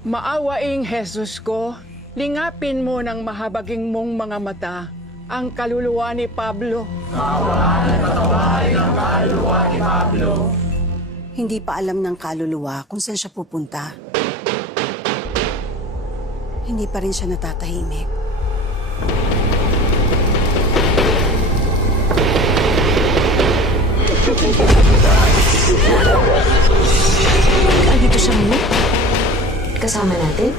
Maawaing Jesus ko, lingapin mo ng mahabaging mong mga mata ang kaluluwa ni Pablo. Hindi pa alam ng kaluluwa kung saan siya pupunta. Hindi pa rin siya natatahimik. Andito siya mo? Kasama natin?